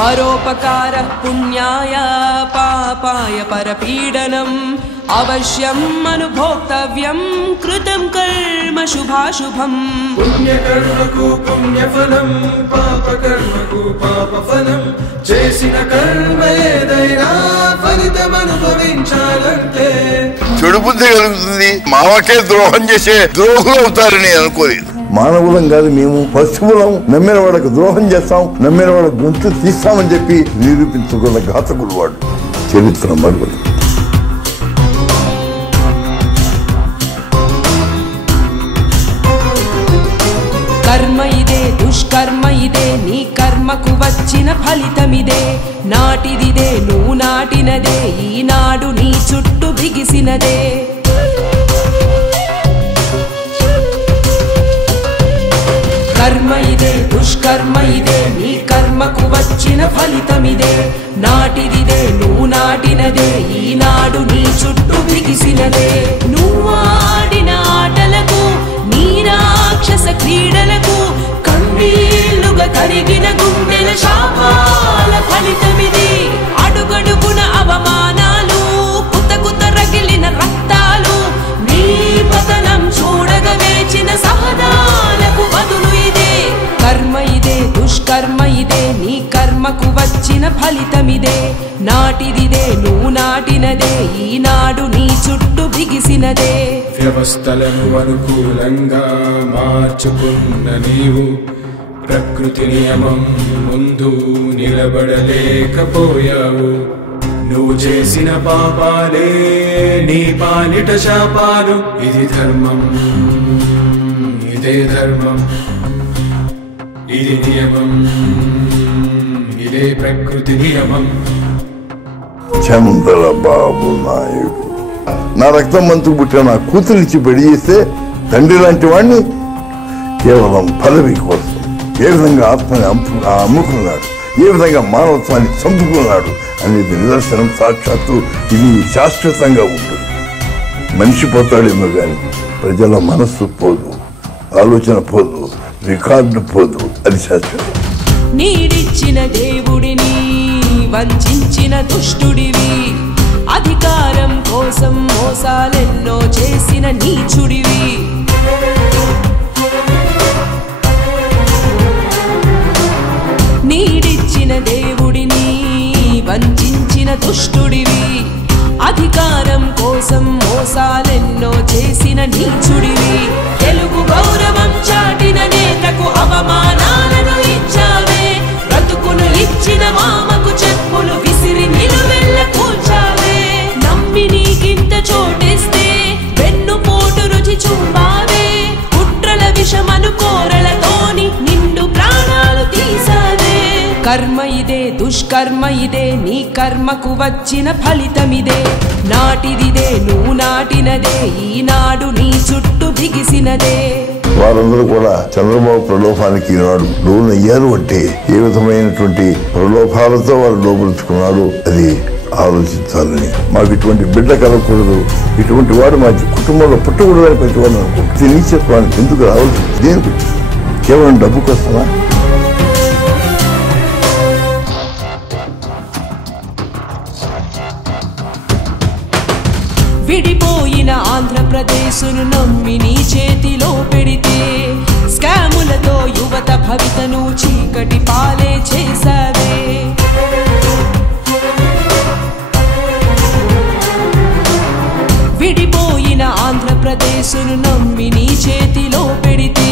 పరోపకార పుణ్యాయ పాపాయ పరపీడనం అవశ్యం అనుభోక్తవ్యం కృతం కర్మ శుభాశుభం పుణ్యకర్మకు పుణ్యఫలం పాపకర్మకు పాపఫలం చేసిన కర్మ ఏదైనా ఫలితం అనుభవించాలంటే చెడు బుద్ధి కలుగుతుంది మావకే ద్రోహం చేసే ద్రోహులు అవుతారని అనుకోలేదు. మానవులం కాదు మేము, పశువులం. నమ్మిన వాడికి ద్రోహం చేస్తాం, నమ్మిన వాడికి గొంతు తీస్తామని చెప్పి నిరూపించుకున్న ఘాతకుడు వాడు. చరిత్ర మరువదు. కర్మ ఇదే దుష్కర్మ ఇదే నీ కర్మకు వచ్చిన ఫలితమిదే నాటిదిదే నువ్వు నాటినదే ఈనాడు నీ చుట్టూ బిగిసినదే కర్మ ఇదే దుష్కర్మ ఇదే నీ కర్మకు వచ్చిన ఫలితమిదే నాటిదిదే నువ్వు నాటినదే ఈనాడు నీ చుట్టూ బిగిసినదే నువ్వు ఆడిన ఆటలకు నీ రాక్షస క్రీడలకు కన్నీళ్లుగా కరిగిన గుండెల శాపాల ఫలితమిది అడుగడుగున అవమానాలు కుత కుత రగిలిన రక్తాలు నీ పతనం చూడగా వేచిన సహనాలకు బదులు ఇదే కర్మ ఇదే దుష్కర్మ ఇదే నీ కర్మకు వచ్చిన ఫలితమిదే నాటిదిదే నువ్వు నాటినదే ఈనాడు నీ చుట్టూ బిగిసినదే వ్యవస్థలను అనుకూలంగా మార్చుకున్న నీవు ప్రకృతి నియమం ముందు నిలబడలేకపోయావు నువ్వు చేసిన పాపాలే నీ పాలిట శాపాలు ఇది ధర్మం ఇదే ధర్మం ఇది నియమం ఇదే ప్రకృతి నియమం. చంద్రబాబు నాయుడు నా రక్తం మంచుకు పుట్టిన నా కూతురిచ్చి పెళ్లి చేస్తే తండ్రి లాంటి వాడిని కేవలం పదవి కోసం ఏ విధంగా ఆత్మని అమ్ముకున్నాడు, ఏ విధంగా మానవత్వాన్ని చంపుకున్నాడు అనేది నిదర్శనం. సాక్షాత్తు ఇది శాశ్వతంగా ఉంటుంది. మనిషి పోతాడేమో కానీ ప్రజల మనస్సు పోదు, ఆలోచన పోదు, రికార్డు పోదు. అది శాశ్వతం. నీడిచ్చిన దేవుడిని వంచిన దుష్టుడివి అధికారం కోసం మోసాలెన్నో చేసిన నీచుడివి నీడిచ్చిన దేవుడిని వంచిన దుష్టుడివి అధికారం కోసం మోసాలెన్నో చేసిన నీచుడివి తెలుగు గౌరవం చాటిన నేతకు అవమానాలను ఇచ్చావే బ్రతుకును ఇచ్చిన మామకు చెప్పులు విసిరి నిలువెల్ల కూల్చావే నమ్మి నీకింత చోటిస్తే వెన్నుపోటు రుచి చూపావే కుట్రల విషమను కోరలతోని నిండు ప్రాణాలు తీసావే కర్మ ఇదే దుష్కర్మ ఇదే నీ కర్మకు వచ్చిన ఫలితమిదే నాటిదిదే నువ్వు నాటినదే ఈనాడు నీ చుట్టూ బిగిసినదే. వారందరూ కూడా చంద్రబాబు ప్రలోభానికి ఈనాడు లోనయ్యారు అంటే ఏ విధమైనటువంటి ప్రలోభాలతో వారు లోపరుచుకున్నాడు అది ఆలోచించాలని. మాకు ఇటువంటి బిడ్డ కలగకూడదు, ఇటువంటి వాడు మా కుటుంబంలో పుట్టకూడదని ప్రతి వాడు అనుకుంటుంది. నీచత్వానికి ఎందుకు రావాల్సి దేనికి? కేవలం డబ్బు కోసమా? విడిపోయిన ఆంధ్రప్రదేశును నమ్మి నీ చేతిలో పెడితే స్కాములతో యువత భవితను చీకటి పాలే చేసావే విడిపోయిన ఆంధ్రప్రదేశును నమ్మి నీ చేతిలో పెడితే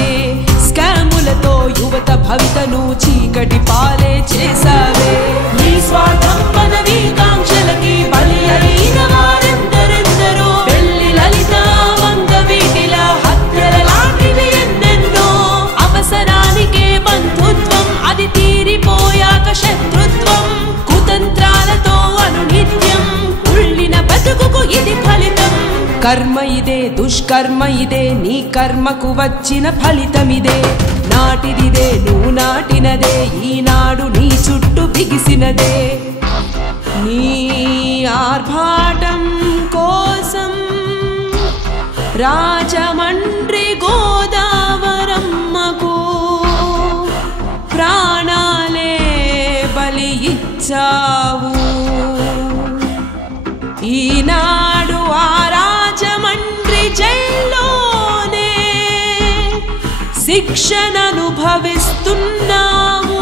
స్కాములతో యువత భవితను చీకటి పాలే చేసావే నీ స్వార్థం పదవి కాంక్షలకి బలి అయిన వారెందరెందరో పెళ్లి లలిత వంగ వీటిల హత్యల లాంటివి ఎన్నెన్నో అవసరానికే బంధుత్వం అది తీరిపోయాక శత్రుత్వం కుతంత్రాలతో అనునిత్యం ఉళ్ళిన బతుకుకు ఇది ఫలితం కర్మ ఇదే దుష్కర్మ ఇదే నీ కర్మకు వచ్చిన ఫలితమిదే నాటిదిదే నువ్వు నాటినదే ఈనాడు నీ చుట్టూ బిగిసినదే నీ ఆర్భాటం కోసం రాజమండ్రి గోదావరమ్మకు ప్రాణాలే బలి చేశావు. ఈనాడు ఆ రాజమండ్రి జైల్లోనే శిక్షణనుభవిస్తున్నావు.